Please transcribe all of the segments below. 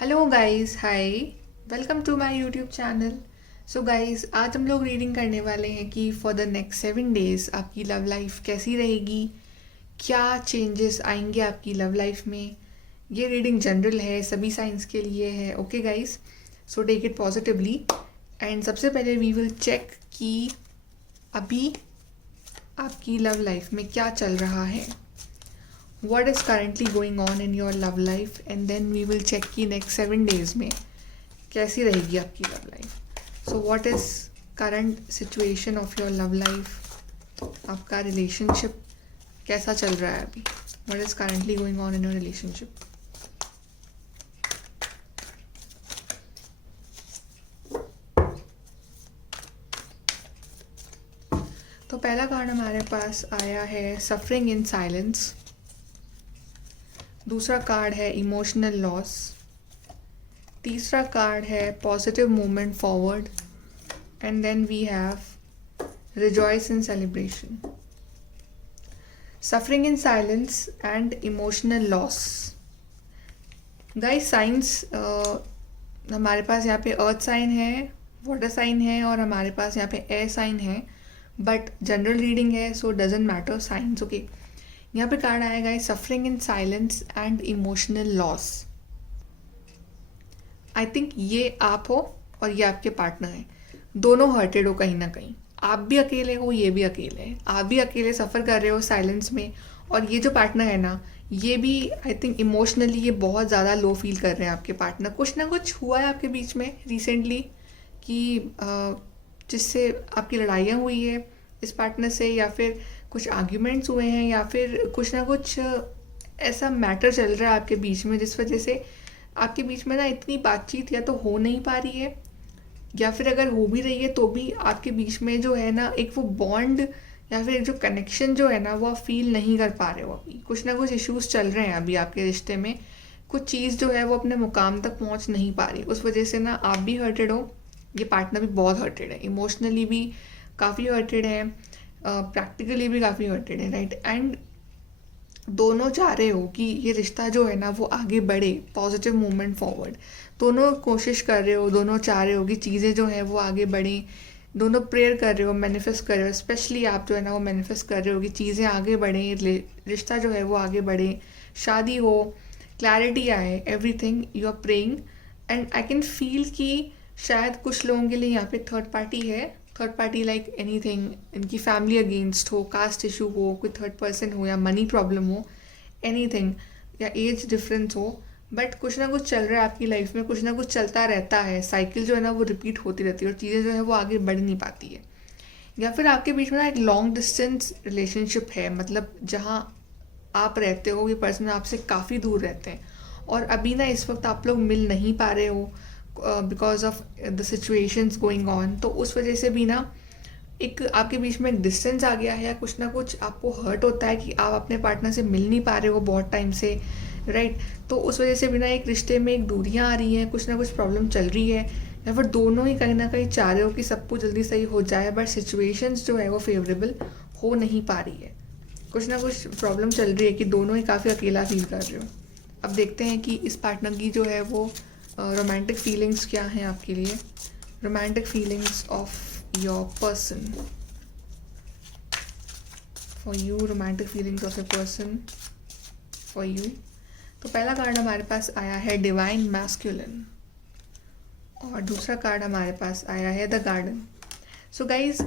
Hello guys, hi. Welcome to my YouTube channel. So guys, आज हम लोग reading करने वाले हैं कि फॉर द नेक्स्ट 7 डेज आपकी लव लाइफ कैसी रहेगी, क्या चेंजेस आएंगे आपकी लव लाइफ में। ये रीडिंग जनरल है, सभी साइंस के लिए है। Okay guys, so take it positively. And सबसे पहले वी विल चेक कि अभी आपकी लव लाइफ में क्या चल रहा है, what is currently going on in your love life, and then we will check कि next 7 days में कैसी रहेगी आपकी love life. So what is current situation of your love life, आपका रिलेशनशिप कैसा चल रहा है अभी, what is currently going on in your relationship. तो पहला कार्ड हमारे पास आया है सफरिंग इन साइलेंस। दूसरा कार्ड है इमोशनल लॉस। तीसरा कार्ड है positive movement forward. And then we have rejoice in celebration. Suffering in silence and emotional loss. Guys, signs हमारे पास यहाँ पे अर्थ साइन है, वाटर साइन है, और हमारे पास यहाँ पे एयर साइन है। बट जनरल रीडिंग है, so doesn't matter science. Okay, यहाँ पे कार्ड आएगा है suffering in silence and emotional loss. I think ये आप हो और ये आपके पार्टनर है, दोनों हर्टेड हो कहीं ना कहीं। आप भी अकेले हो, ये भी अकेले है, आप भी अकेले सफ़र कर रहे हो साइलेंस में। और ये जो पार्टनर है ना, ये भी आई थिंक इमोशनली ये बहुत ज़्यादा लो फील कर रहे हैं आपके पार्टनर। कुछ ना कुछ हुआ है आपके बीच में रिसेंटली कि जिससे आपकी लड़ाइयाँ हुई है इस पार्टनर से, या फिर कुछ आर्ग्यूमेंट्स हुए हैं, या फिर कुछ ना कुछ ऐसा मैटर चल रहा है आपके बीच में जिस वजह से आपके बीच में ना इतनी बातचीत या तो हो नहीं पा रही है, या फिर अगर हो भी रही है तो भी आपके बीच में जो है ना एक वो बॉन्ड या फिर एक जो कनेक्शन जो है ना वो आप फील नहीं कर पा रहे हो। अभी कुछ ना कुछ इश्यूज चल रहे हैं अभी आपके रिश्ते में, कुछ चीज़ जो है वो अपने मुकाम तक पहुंच नहीं पा रही। उस वजह से ना आप भी हर्टेड हो, ये पार्टनर भी बहुत हर्टेड है, इमोशनली भी काफ़ी हर्टेड है, प्रैक्टिकली भी काफ़ी हर्टेड है, राइट। एंड दोनों चाह रहे हो कि ये रिश्ता जो है ना वो आगे बढ़े, पॉजिटिव मूवमेंट फॉरवर्ड। दोनों कोशिश कर रहे हो, दोनों चाह रहे हो कि चीज़ें जो हैं वो आगे बढ़ें, दोनों प्रेयर कर रहे हो, मैनिफेस्ट कर रहे हो। स्पेशली आप जो है ना वो मैनिफेस्ट कर रहे हो कि चीज़ें आगे बढ़ें, रिश्ता जो है वो आगे बढ़े, शादी हो, क्लैरिटी आए, everything you are praying. And I can feel कि शायद कुछ लोगों के लिए यहाँ पे थर्ड पार्टी है। थर्ड पार्टी लाइक एनीथिंग, इनकी फैमिली अगेंस्ट हो, कास्ट इशू हो, कोई थर्ड पर्सन हो, या मनी प्रॉब्लम हो, एनीथिंग, या एज डिफरेंस हो। बट कुछ ना कुछ चल रहा है आपकी लाइफ में, कुछ ना कुछ चलता रहता है, साइकिल जो है ना वो रिपीट होती रहती है और चीज़ें जो है वो आगे बढ़ नहीं पाती है। या फिर आपके बीच में ना एक लॉन्ग डिस्टेंस रिलेशनशिप है, मतलब जहाँ आप रहते हो ये पर्सन आपसे काफ़ी दूर रहते हैं, और अभी ना इस वक्त आप लोग मिल नहीं पा रहे हो because of the situations going on. तो उस वजह से भी ना एक आपके बीच में डिस्टेंस आ गया है, या कुछ ना कुछ आपको हर्ट होता है कि आप अपने पार्टनर से मिल नहीं पा रहे हो बहुत टाइम से, राइट। तो उस वजह से भी ना एक रिश्ते में एक दूरियां आ रही हैं, कुछ ना कुछ प्रॉब्लम चल रही है, या फिर दोनों ही कहीं ना कहीं चाह रहे हो कि सब कुछ जल्दी सही हो जाए, बट सिचुएशंस जो है वो फेवरेबल हो नहीं पा रही है। कुछ ना कुछ प्रॉब्लम चल रही है कि दोनों ही काफ़ी अकेला फील कर रहे हो। अब देखते हैं कि इस पार्टनर की जो है वो रोमांटिक फीलिंग्स क्या हैं आपके लिए, romantic feelings of your person, for you, romantic feelings of a person for you. तो पहला कार्ड हमारे पास आया है डिवाइन मैस्कुलिन, और दूसरा कार्ड हमारे पास आया है the garden. So guys,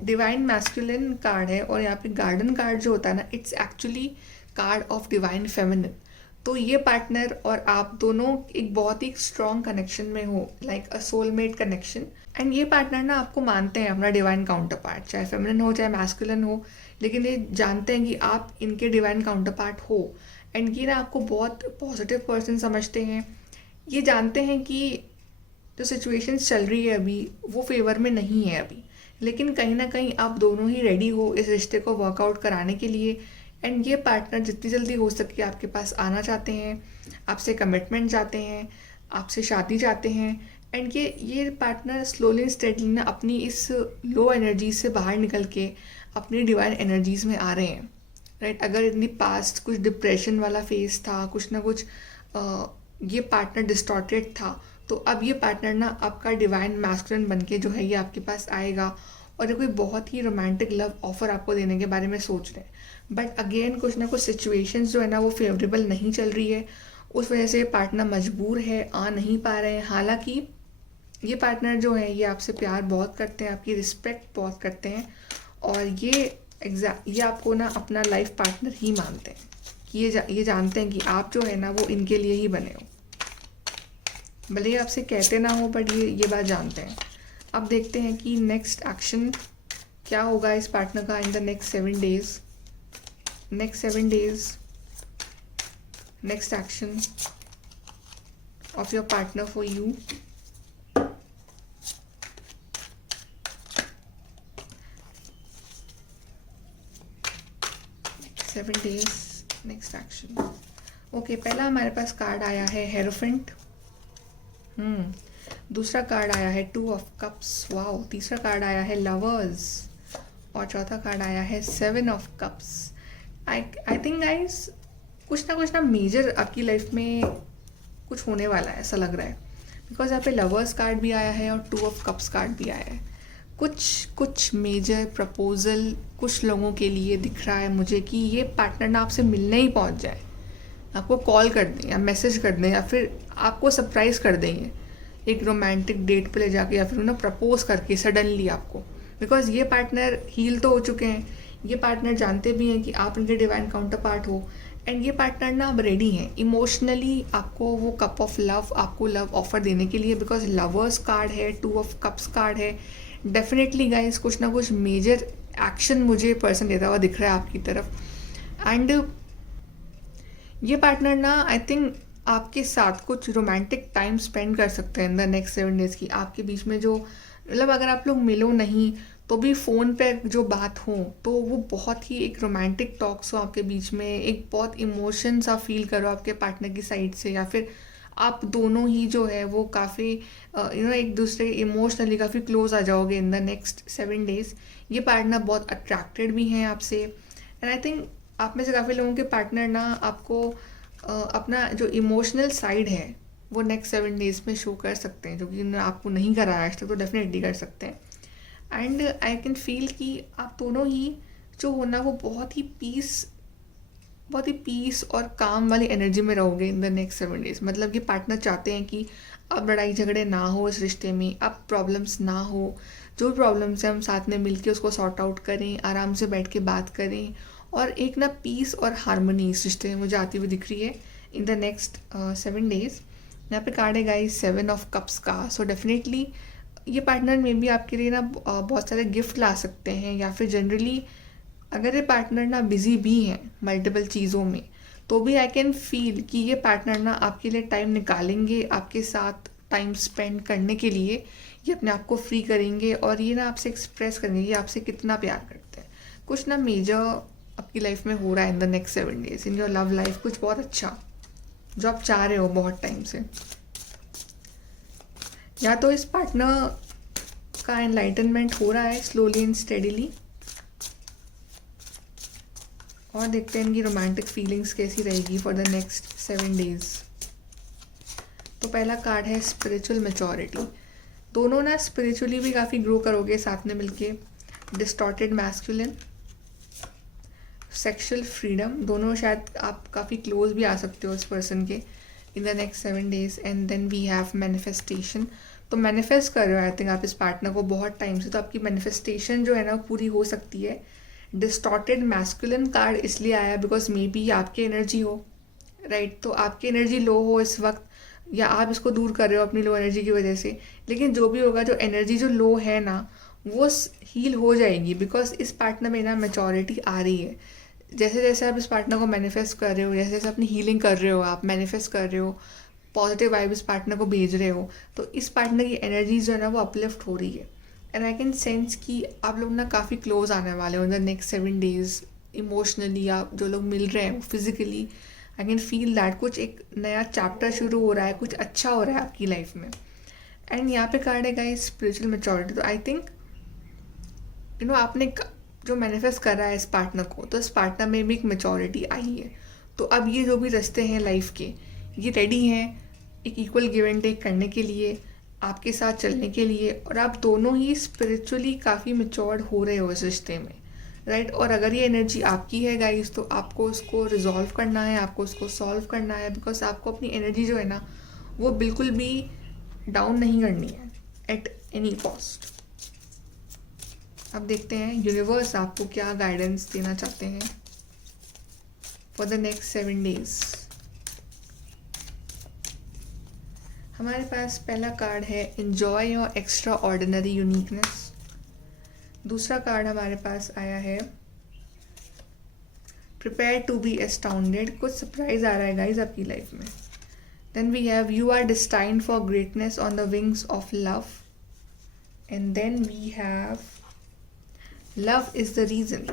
divine masculine card है, और यहाँ पे गार्डन कार्ड जो होता है ना, it's actually card of divine feminine. तो ये पार्टनर और आप दोनों एक बहुत ही स्ट्रॉन्ग कनेक्शन में हो, like a soulmate connection. And ये पार्टनर ना आपको मानते हैं अपना डिवाइन काउंटर पार्ट, चाहे फेमिनिन हो चाहे मैस्कुलिन हो, लेकिन ये जानते हैं कि आप इनके डिवाइन काउंटर पार्ट हो। एंड ये ना आपको बहुत पॉजिटिव पर्सन समझते हैं, ये जानते हैं कि जो सिचुएशंस चल रही है अभी वो फेवर में नहीं है अभी, लेकिन कहीं ना कहीं आप दोनों ही रेडी हो इस रिश्ते को वर्कआउट कराने के लिए। एंड ये पार्टनर जितनी जल्दी हो सके आपके पास आना चाहते हैं, आपसे कमिटमेंट चाहते हैं, आपसे शादी चाहते हैं। एंड ये पार्टनर स्लोली स्टेडली ना अपनी इस लो एनर्जी से बाहर निकल के अपनी डिवाइन एनर्जीज में आ रहे हैं, राइट। अगर इतनी पास्ट कुछ डिप्रेशन वाला फेस था, कुछ ना कुछ ये पार्टनर डिस्टॉर्टेड था, तो अब ये पार्टनर ना आपका डिवाइन मैस्कुलिन बन के जो है ये आपके पास आएगा और ये कोई बहुत ही रोमांटिक लव ऑफर आपको देने के बारे में सोच रहे हैं। बट अगेन कुछ ना कुछ सिचुएशंस जो है ना वो फेवरेबल नहीं चल रही है, उस वजह से पार्टनर मजबूर है, आ नहीं पा रहे हैं। हालांकि ये पार्टनर जो है ये आपसे प्यार बहुत करते हैं, आपकी रिस्पेक्ट बहुत करते हैं और ये आपको ना अपना लाइफ पार्टनर ही मानते हैं कि ये जानते हैं कि आप जो है ना वो इनके लिए ही बने हो। भले ही आपसे कहते ना हो बट ये बात जानते हैं। अब देखते हैं कि नेक्स्ट एक्शन क्या होगा इस पार्टनर का इन the next 7 days. Next action of your partner for you. Seven days next action. Okay, पहला हमारे पास कार्ड आया है हेरोफेंट। दूसरा कार्ड आया है 2 ऑफ कप्स। वाओ। तीसरा कार्ड आया है लवर्स और चौथा कार्ड आया है 7 of cups. I think guys कुछ ना मेजर आपकी लाइफ में कुछ होने वाला है ऐसा लग रहा है, बिकॉज यहाँ पे लवर्स कार्ड भी आया है और 2 ऑफ कप्स कार्ड भी आया है। कुछ मेजर प्रपोजल कुछ लोगों के लिए दिख रहा है मुझे कि ये पार्टनर ना आपसे मिलने ही पहुँच जाए, आपको कॉल कर दें या मैसेज कर दें या फिर आपको सरप्राइज़ कर देंगे एक रोमांटिक डेट पे ले जाके या फिर उन्हें प्रपोज करके सडनली आपको। बिकॉज ये पार्टनर हील तो हो चुके हैं, ये पार्टनर जानते भी हैं कि आप इनके डिवाइन काउंटर पार्ट हो एंड ये पार्टनर ना अब रेडी हैं इमोशनली आपको वो कप ऑफ लव आपको लव ऑफर देने के लिए। बिकॉज लवर्स कार्ड है, 2 ऑफ कप्स कार्ड है। डेफिनेटली गाइस कुछ ना कुछ मेजर एक्शन मुझे पर्सन देता हुआ दिख रहा है आपकी तरफ। एंड ये पार्टनर ना आई थिंक आपके साथ कुछ रोमांटिक टाइम स्पेंड कर सकते हैं इन द नेक्स्ट 7 डेज की। आपके बीच में जो मतलब अगर आप लोग मिलो नहीं तो भी फ़ोन पे जो बात हो तो वो बहुत ही एक रोमांटिक टॉक्स हो आपके बीच में, एक बहुत इमोशन सा फील करो आपके पार्टनर की साइड से, या फिर आप दोनों ही जो है वो काफ़ी एक दूसरे इमोशनली काफ़ी क्लोज आ जाओगे इन द नेक्स्ट 7 डेज। ये पार्टनर बहुत अट्रैक्टेड भी हैं आपसे एंड आई थिंक आप में से काफ़ी लोगों के पार्टनर ना आपको अपना जो इमोशनल साइड है वो नेक्स्ट 7 डेज में शो कर सकते हैं, जो कि आपको नहीं करा है आज तक, तो डेफिनेटली कर सकते हैं। एंड आई कैन फील कि आप दोनों ही जो हो ना वो बहुत ही पीस और काम वाली एनर्जी में रहोगे इन द नेक्स्ट 7 डेज। मतलब ये पार्टनर चाहते हैं कि अब लड़ाई झगड़े ना हो इस रिश्ते में, अब प्रॉब्लम्स ना हो, जो प्रॉब्लम्स हैं हम साथ में मिलके उसको सॉर्ट आउट करें, आराम से बैठ के बात करें और एक ना पीस और हारमोनी इस रिश्ते में मुझे आती हुई दिख रही है इन द नेक्स्ट 7 डेज। यहाँ पे कार्ड है गाइस 7 ऑफ कप्स का। सो डेफिनेटली ये पार्टनर में भी आपके लिए ना बहुत सारे गिफ्ट ला सकते हैं, या फिर जनरली अगर ये पार्टनर ना बिजी भी हैं मल्टीपल चीज़ों में तो भी आई कैन फील कि ये पार्टनर ना आपके लिए टाइम निकालेंगे, आपके साथ टाइम स्पेंड करने के लिए ये अपने आप को फ्री करेंगे और ये ना आपसे एक्सप्रेस करेंगे कि आपसे कितना प्यार करते हैं। कुछ ना मेजर आपकी लाइफ में हो रहा है इन the next 7 days in your love life, कुछ बहुत अच्छा जो आप चाह रहे हो बहुत टाइम से। या तो इस पार्टनर का एनलाइटनमेंट हो रहा है स्लोली एंड स्टेडीली, और देखते हैं इनकी रोमांटिक फीलिंग्स कैसी रहेगी फॉर द नेक्स्ट 7 डेज। तो पहला कार्ड है स्पिरिचुअल मैच्योरिटी। दोनों ना स्पिरिचुअली भी काफ़ी ग्रो करोगे साथ में मिलके। डिस्टॉर्टेड मैस्कुलिन, सेक्सुअल फ्रीडम, दोनों शायद आप काफ़ी क्लोज भी आ सकते हो इस पर्सन के in the next 7 days. And then we have manifestation. तो मैनिफेस्ट कर रहे हो आई थिंक आप इस पार्टनर को बहुत टाइम से, तो आपकी मैनिफेस्टेशन जो है ना पूरी हो सकती है। डिस्टॉर्टेड मैस्कुलिन कार्ड इसलिए आया बिकॉज मे बी आपकी एनर्जी हो, राइट? तो आपकी एनर्जी लो हो इस वक्त, या आप इसको दूर कर रहे हो अपनी लो एनर्जी की वजह से, लेकिन जो भी होगा जो एनर्जी जो लो है ना वो हील हो जाएगी बिकॉज इस पार्टनर में ना मैच्योरिटी आ रही है। जैसे जैसे आप इस पार्टनर को मैनिफेस्ट कर रहे हो, जैसे जैसे अपनी हीलिंग कर रहे हो, आप मैनिफेस्ट कर रहे हो, पॉजिटिव वाइब इस पार्टनर को भेज रहे हो, तो इस पार्टनर की एनर्जी जो है ना वो अपलिफ्ट हो रही है। एंड आई कैन सेंस कि आप लोग ना काफ़ी क्लोज आने वाले हो इन द नेक्स्ट 7 डेज इमोशनली। आप जो लोग मिल रहे हैं physically, I can feel that कुछ एक नया चैप्टर शुरू हो रहा है, कुछ अच्छा हो रहा है आपकी लाइफ में। एंड यहाँ पे कार्ड है गाइस स्पिरिचुअल मैच्योरिटी। तो आई थिंक आपने जो मैनिफेस्ट कर रहा है इस पार्टनर को, तो इस पार्टनर में भी एक मैच्योरिटी आई है। तो अब ये जो भी रास्ते हैं लाइफ के, ये रेडी हैं एक इक्वल गिव एंड टेक करने के लिए, आपके साथ चलने के लिए, और आप दोनों ही स्पिरिचुअली काफ़ी मैच्योर्ड हो रहे हो इस रिश्ते में, राइट। और अगर ये एनर्जी आपकी है गाइस, तो आपको उसको रिजॉल्व करना है, आपको उसको सॉल्व करना है, बिकॉज आपको अपनी एनर्जी जो है ना वो बिल्कुल भी डाउन नहीं करनी है एट एनी कॉस्ट। अब देखते हैं यूनिवर्स आपको क्या गाइडेंस देना चाहते हैं फॉर द नेक्स्ट 7 days। हमारे पास पहला कार्ड है enjoy your extraordinary uniqueness. दूसरा कार्ड हमारे पास आया है प्रिपेयर टू बी एस्टाउंडेड। कुछ सरप्राइज आ रहा है गाइज आपकी लाइफ में। Then we have you are destined for greatness on the wings of love. And then we have love is the reason.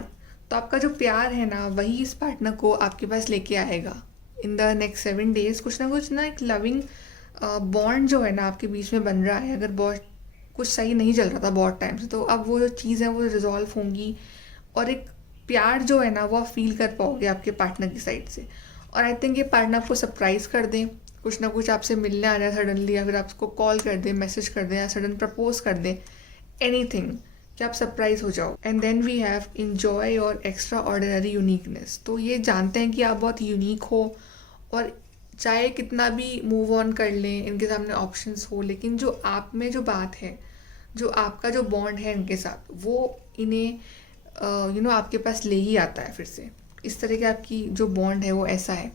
तो आपका जो प्यार है ना वही इस पार्टनर को आपके पास लेके आएगा इन द नेक्स्ट 7 days। कुछ ना एक लविंग बॉन्ड जो है ना आपके बीच में बन रहा है। अगर बहुत कुछ सही नहीं चल रहा था बहुत टाइम से, तो अब वो जो चीज़ है वो रिजॉल्व होंगी और एक प्यार जो है ना वो आप फील कर पाओगे आपके पार्टनर की साइड से। और आई थिंक ये पार्टनर आपको सरप्राइज़ कर दें, कुछ ना कुछ आपसे मिलने आ जाए सडनली, या फिर आपको कॉल कर दें, मैसेज कर दें, या सडन प्रपोज कर दें, एनीथिंग कि आप सरप्राइज हो जाओ। And then we have enjoy your extraordinary uniqueness. तो ये जानते हैं कि आप बहुत यूनिक हो, और चाहे कितना भी मूव ऑन कर लें, इनके सामने ऑप्शंस हो, लेकिन जो आप में जो बात है, जो आपका जो बॉन्ड है इनके साथ, वो इन्हें आपके पास ले ही आता है फिर से। इस तरह की आपकी जो बॉन्ड है वो ऐसा है।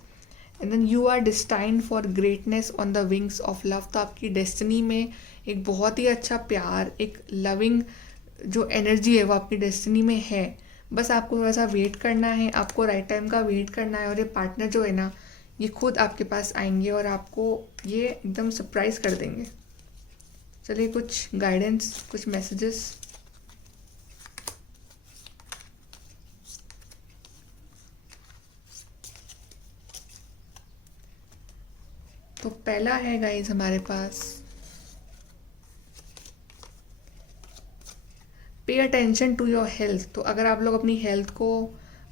And then you are destined for greatness on the wings of love. तो आपकी डेस्टिनी में एक बहुत ही अच्छा प्यार, एक लविंग जो एनर्जी है वो आपकी डेस्टिनी में है। बस आपको थोड़ा सा वेट करना है, आपको राइट टाइम का वेट करना है, और ये पार्टनर जो है ना ये खुद आपके पास आएंगे और आपको ये एकदम सरप्राइज कर देंगे। चलिए कुछ गाइडेंस, कुछ मैसेजेस। तो पहला है गाइज हमारे पास pay attention to your health. तो अगर आप लोग अपनी हेल्थ को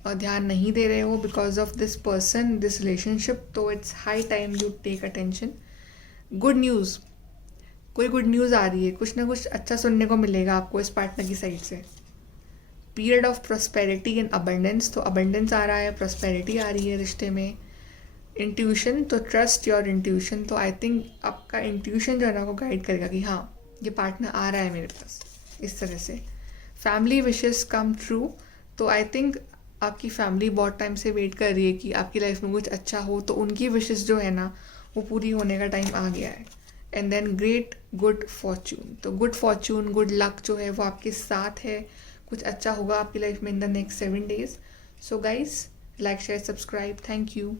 ध्यान नहीं दे रहे हो because of this person, this relationship, तो it's high time you take attention. Good news, कोई गुड न्यूज़ आ रही है, कुछ ना कुछ अच्छा सुनने को मिलेगा आपको इस पार्टनर की साइड से। Period of prosperity and abundance. तो अबंडेंस आ रहा है, प्रॉस्पेरिटी आ रही है रिश्ते में। इंट्यूशन, तो ट्रस्ट योर इंट्यूशन। तो आई थिंक आपका इंट्यूशन जो है ना वो गाइड करेगा कि हाँ ये पार्टनर आ रहा है मेरे पास, इस तरह से। Family wishes come true. तो आई थिंक आपकी फैमिली बहुत टाइम से वेट कर रही है कि आपकी लाइफ में कुछ अच्छा हो, तो उनकी विशेस जो है ना वो पूरी होने का टाइम आ गया है। And then great good fortune. तो गुड फॉर्चून, गुड लक जो है वो आपके साथ है, कुछ अच्छा होगा आपकी लाइफ में इन the next 7 days। So guys, like share subscribe, thank you.